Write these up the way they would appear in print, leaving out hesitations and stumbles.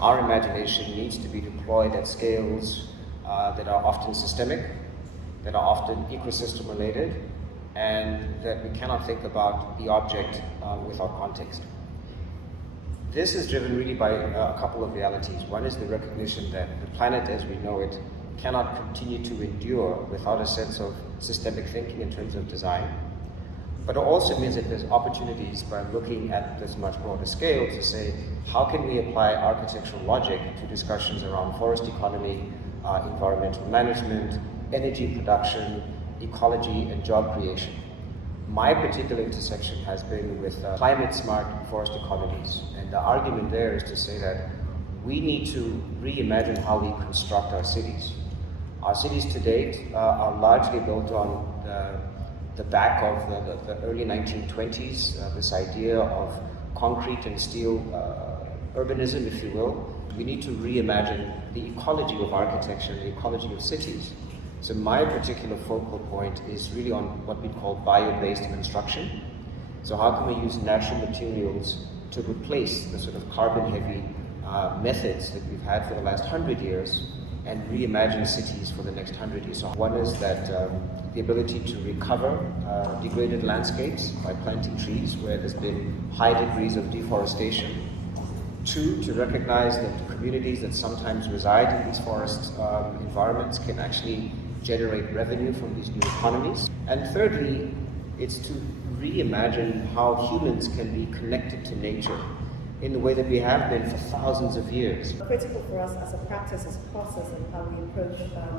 our imagination needs to be deployed at scales that are often systemic, that are often ecosystem related, and that we cannot think about the object without context. This is driven really by a couple of realities. One is the recognition that the planet as we know it cannot continue to endure without a sense of systemic thinking in terms of design. But it also means that there's opportunities by looking at this much broader scale to say, how can we apply architectural logic to discussions around forest economy, environmental management, energy production, ecology, and job creation. My particular intersection has been with climate smart forest economies. And the argument there is to say that we need to reimagine how we construct our cities. Our cities to date are largely built on the back of the early 1920s, this idea of concrete and steel urbanism, if you will. We need to reimagine the ecology of architecture, the ecology of cities. So my particular focal point is really on what we call bio-based construction. So how can we use natural materials to replace the sort of carbon-heavy methods that we've had for the last 100 years and reimagine cities for the next 100 years. So one is that the ability to recover degraded landscapes by planting trees where there's been high degrees of deforestation. Two, to recognize that communities that sometimes reside in these forest environments can actually generate revenue from these new economies. And thirdly, it's to reimagine how humans can be connected to nature in the way that we have been for thousands of years. Critical for us as a practice, as a process, and how we approach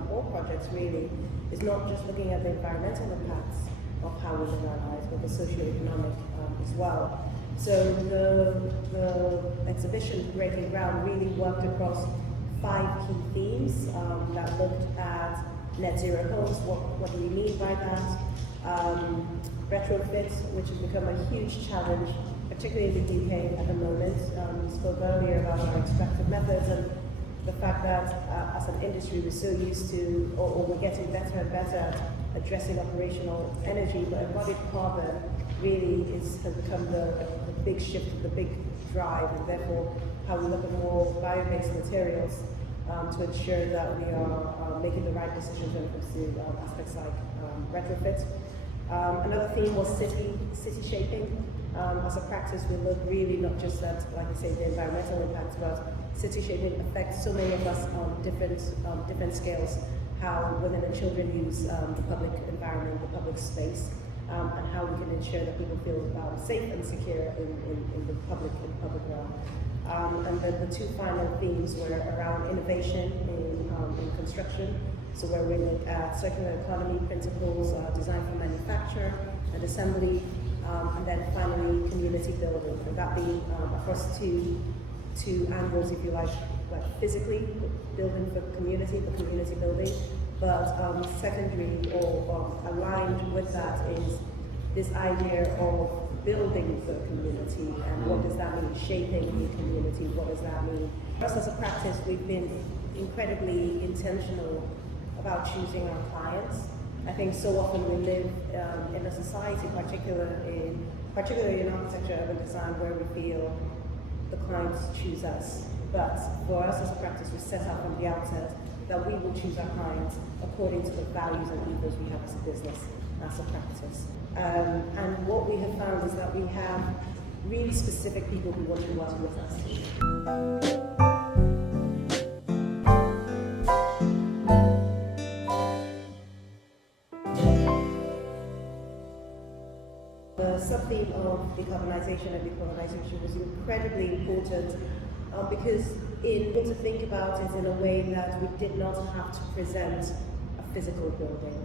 all projects really is not just looking at the environmental impacts of how we live our lives, but the socio-economic as well. So the exhibition Breaking Ground really worked across 5 key themes that looked at net zero homes, what do we mean by that, retrofit, which has become a huge challenge, particularly in the UK at the moment. We spoke earlier about our extractive methods and the fact that as an industry we're so used to, or we're getting better and better at addressing operational energy, but embodied carbon really has become the big shift, the big drive, and therefore how we look at more bio-based materials to ensure that we are making the right decisions when it comes to aspects like retrofit. Another theme was city shaping. As a practice, we look really not just at, like I say, the environmental impacts, but city shaping affects so many of us on different scales. How women and children use the public environment, the public space, and how we can ensure that people feel safe and secure in the public realm. And the 2 final themes were around innovation in construction, so where we look at circular economy principles, design for manufacture and assembly, and then finally community building, and that being across two angles, if you like physically building for community building, but secondary or aligned with that is this idea of building for community, and what does that mean, shaping the community, what does that mean? For us as a practice, we've been incredibly intentional about choosing our clients. I think so often we live in a society, particularly in architecture, urban design, where we feel the clients choose us. But for us as a practice, we set out from the outset that we will choose our clients according to the values and ethos we have as a business, as a practice. And what we have found is that we have really specific people who want to work with us. The sub-theme of decarbonization and decolonization was incredibly important because to think about it in a way that we did not have to present a physical building,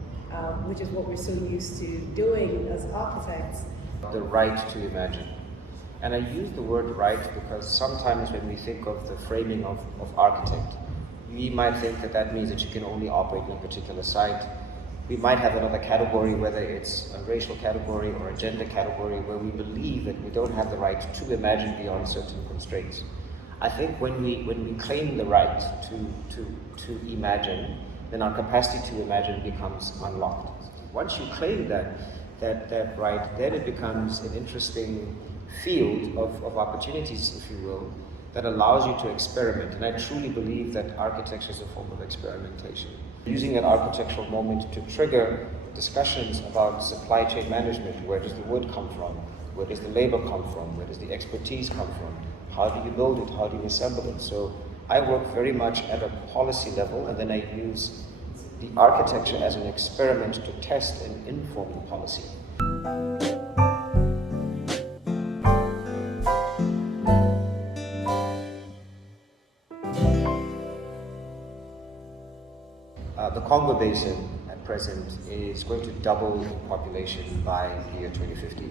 which is what we're so used to doing as architects. The right to imagine. And I use the word right because sometimes when we think of the framing of architect, we might think that means that you can only operate in a particular site. We might have another category, whether it's a racial category or a gender category, where we believe that we don't have the right to imagine beyond certain constraints. I think when we claim the right to imagine, then our capacity to imagine becomes unlocked. Once you claim that right, then it becomes an interesting field of opportunities, if you will, that allows you to experiment. And I truly believe that architecture is a form of experimentation. Using an architectural moment to trigger discussions about supply chain management. Where does the wood come from? Where does the labor come from? Where does the expertise come from? How do you build it? How do you assemble it? So I work very much at a policy level, and then I use the architecture as an experiment to test and inform the policy. The Congo Basin at present is going to double in population by the year 2050.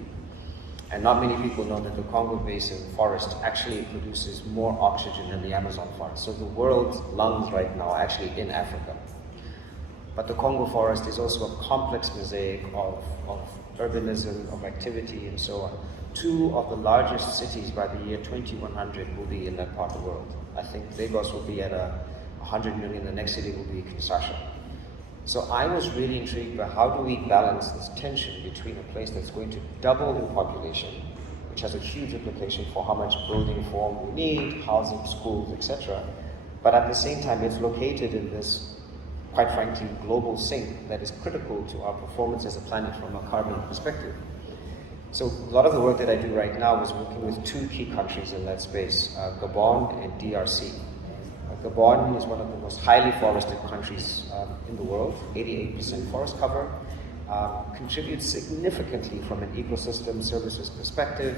And not many people know that the Congo Basin forest actually produces more oxygen than the Amazon forest. So the world's lungs right now are actually in Africa. But the Congo forest is also a complex mosaic of urbanism, of activity, and so on. 2 of the largest cities by the year 2100 will be in that part of the world. I think Lagos will be at 100 million, the next city will be Kinshasa. So I was really intrigued by how do we balance this tension between a place that's going to double in population, which has a huge implication for how much building form we need, housing, schools, etc. But at the same time, it's located in this, quite frankly, global sink that is critical to our performance as a planet from a carbon perspective. So a lot of the work that I do right now is working with 2 key countries in that space, Gabon and DRC. Gabon is one of the most highly forested countries in the world, 88% forest cover, contributes significantly from an ecosystem services perspective.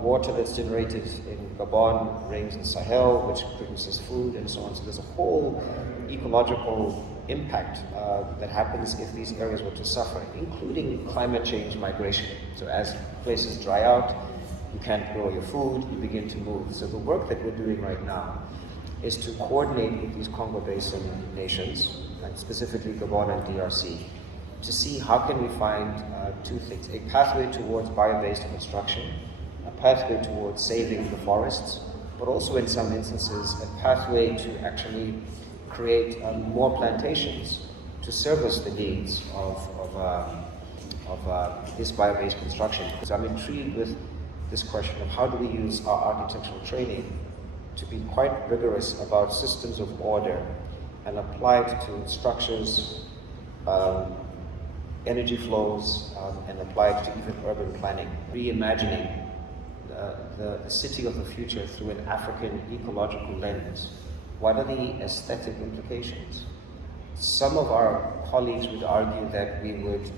Water that's generated in Gabon rains in Sahel, which produces food and so on. So there's a whole ecological impact that happens if these areas were to suffer, including climate change migration. So as places dry out, you can't grow your food, you begin to move. So the work that we're doing right now is to coordinate with these Congo Basin nations, and specifically Gabon and DRC, to see how can we find 2 things: a pathway towards bio-based construction, a pathway towards saving the forests, but also in some instances a pathway to actually create more plantations to service the needs of this bio-based construction. So I'm intrigued with this question of how do we use our architectural training to be quite rigorous about systems of order and apply it to structures, energy flows, and apply it to even urban planning. Reimagining the city of the future through an African ecological lens. What are the aesthetic implications? Some of our colleagues would argue that we would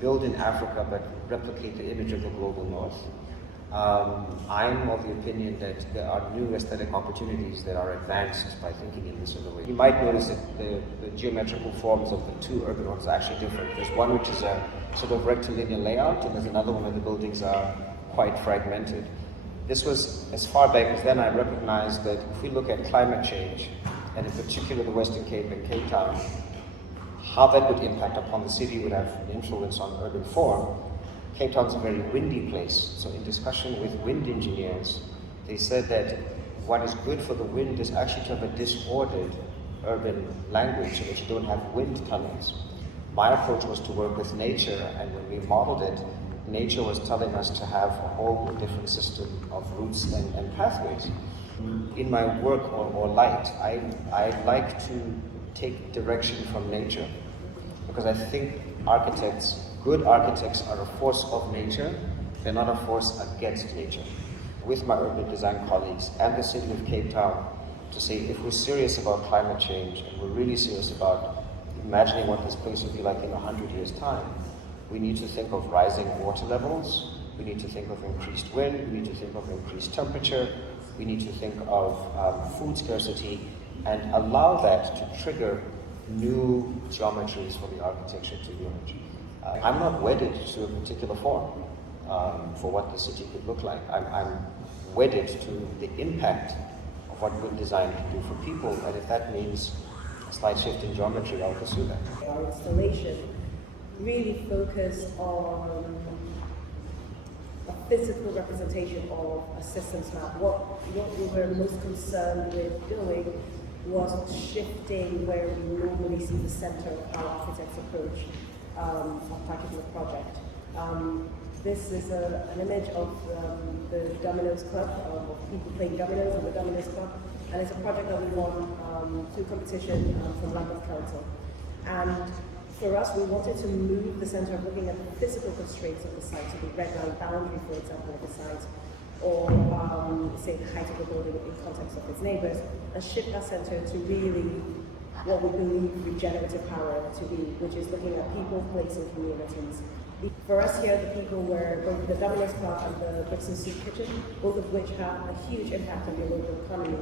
build in Africa but replicate the image of the global north. I'm of the opinion that there are new aesthetic opportunities that are advanced by thinking in this other way. You might notice that the geometrical forms of the 2 urban ones are actually different. There's one which is a sort of rectilinear layout, and there's another one where the buildings are quite fragmented. This was, as far back as then, I recognized that if we look at climate change, and in particular the Western Cape and Cape Town, how that would impact upon the city would have an influence on urban form. Cape Town's a very windy place, so in discussion with wind engineers, they said that what is good for the wind is actually to have a disordered urban language so that you don't have wind tunnels. My approach was to work with nature, and when we modeled it, nature was telling us to have a whole different system of routes and pathways. In my work or light, I like to take direction from nature, because I think good architects are a force of nature, they're not a force against nature. With my urban design colleagues and the city of Cape Town, to say if we're serious about climate change and we're really serious about imagining what this place will be like in 100 years' time, we need to think of rising water levels, we need to think of increased wind, we need to think of increased temperature, we need to think of food scarcity, and allow that to trigger new geometries for the architecture to emerge. I'm not wedded to a particular form for what the city could look like. I'm wedded to the impact of what good design can do for people, and if that means a slight shift in geometry, I'll pursue that. Our installation really focused on a physical representation of a systems map. What we were most concerned with doing was shifting where we normally see the center of how architects approach a particular project. This is an image of the Domino's Club, of people playing dominoes in the Domino's Club, and it's a project that we won through competition from London Council. And for us, we wanted to move the centre of looking at the physical constraints of the site, so the red line boundary, for example, of the site, or say the height of the building in context of its neighbours, and shift that centre to really what we believe regenerative power to be, which is looking at people, place, and communities. For us here, the people were both the Domino's Club and the Bricks and Soup Kitchen, both of which have a huge impact on the local economy.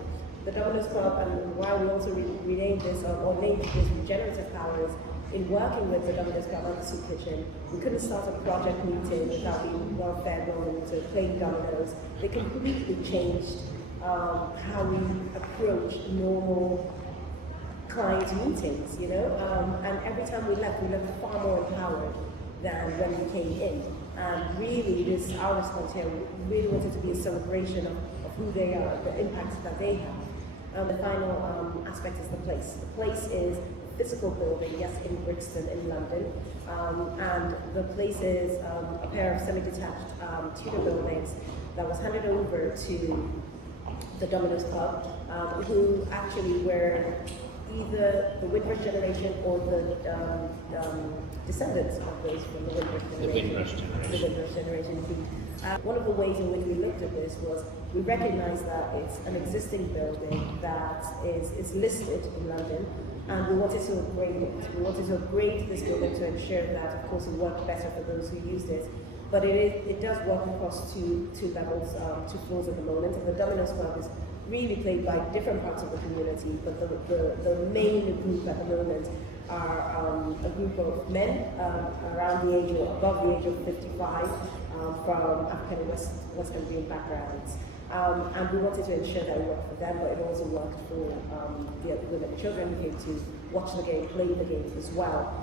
The Domino's Club, and why we also renamed this or named this regenerative powers, in working with the Dalberg Advisers and the Soup Kitchen, we couldn't start a project meeting without being well fed on into playing dominoes. They completely changed how we approach normal client meetings, you know, and every time we left far more empowered than when we came in. And really, our response here really wanted to be a celebration of who they are, the impact that they have. The final aspect is the place. The place is a physical building, yes, in Brixton, in London, and the place is a pair of semi-detached Tudor buildings that was handed over to the Domino's Club, who actually were either the Windrush generation or the descendants of those from the Windrush generation. The Windrush generation. One of the ways in which we looked at this was we recognized that it's an existing building that is listed in London, and we wanted to upgrade it. We wanted to upgrade this building to ensure that, of course, it worked better for those who used it. But it does work across two levels, 2 floors at the moment, and the Domino's Club is really played by different parts of the community, but the main group at the moment are a group of men around the age or above the age of 55 from African and West Indian backgrounds. And we wanted to ensure that it worked for them, but it also worked for the women and children who came to watch the game, play the game as well.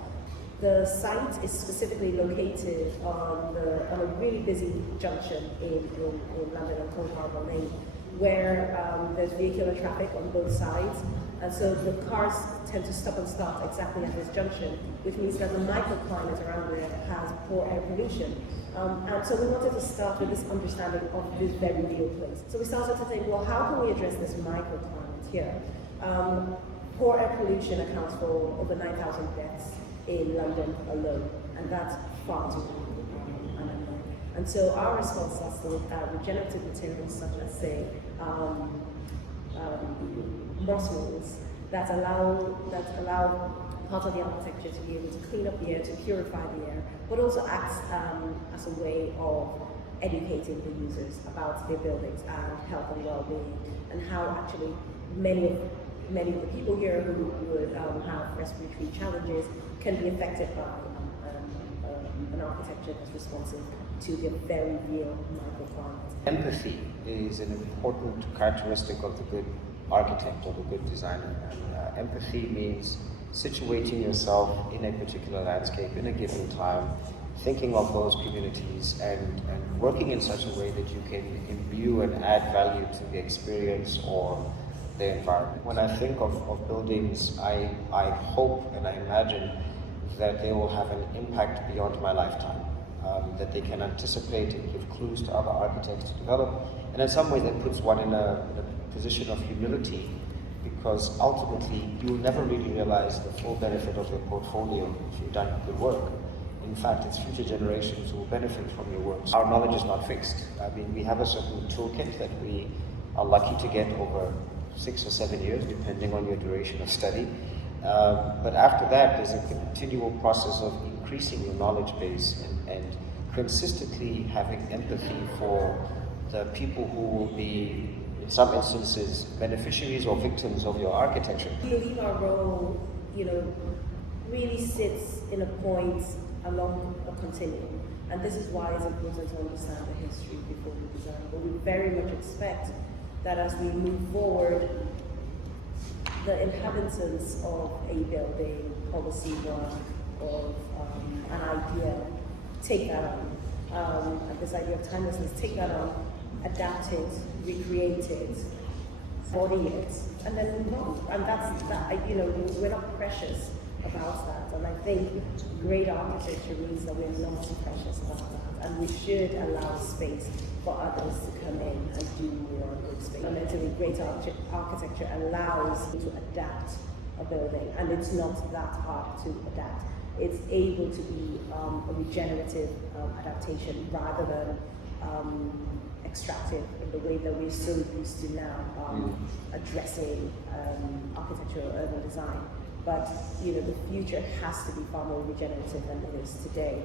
The site is specifically located on a really busy junction in London on Cold Harbour Lane, where there's vehicular traffic on both sides, and so the cars tend to stop and start exactly at this junction, which means that the microclimate around there has poor air pollution. And so we wanted to start with this understanding of this very real place. So we started to think, well, how can we address this microclimate here? Poor air pollution accounts for over 9,000 deaths in London alone, and that's far too many. And so our response has to look at regenerative materials such as, say, moss walls that allow part of the architecture to be able to clean up the air, to purify the air, but also acts as a way of educating the users about their buildings and health and well-being, and how actually many of the people here who would have respiratory challenges can be affected by an architecture that's responsive to the very real microclimate. Empathy is an important characteristic of the good architect or the good designer. And, empathy means situating yourself in a particular landscape, in a given time, thinking of those communities and working in such a way that you can imbue and add value to the experience or the environment. When I think of buildings, I hope and I imagine that they will have an impact beyond my lifetime, that they can anticipate and give clues to other architects to develop, and in some way that puts one in a position of humility, because ultimately you'll never really realize the full benefit of your portfolio if you've done good work. In fact, it's future generations who will benefit from your work. Our knowledge is not fixed. I mean, we have a certain toolkit that we are lucky to get over 6 or 7 years, depending on your duration of study. But after that, there's a continual process of increasing your knowledge base and consistently having empathy for the people who will be, in some instances, beneficiaries or victims of your architecture. We believe our role, really sits in a point along a continuum. And this is why it's important to understand the history before we design. But we very much expect that as we move forward, the inhabitants of a building, policy work, of an idea, take that on. And this idea of timelessness, take that on, adapt it, recreate it, body it, and then move on. And that's that. We're not precious about that. And I think great architecture means that we're not too precious about that, and we should allow space for others to come in and do more good space. Fundamentally, great architecture allows you to adapt a building, and it's not that hard to adapt. It's able to be a regenerative adaptation rather than extractive in the way that we're so used to now addressing architectural urban design. But the future has to be far more regenerative than it is today.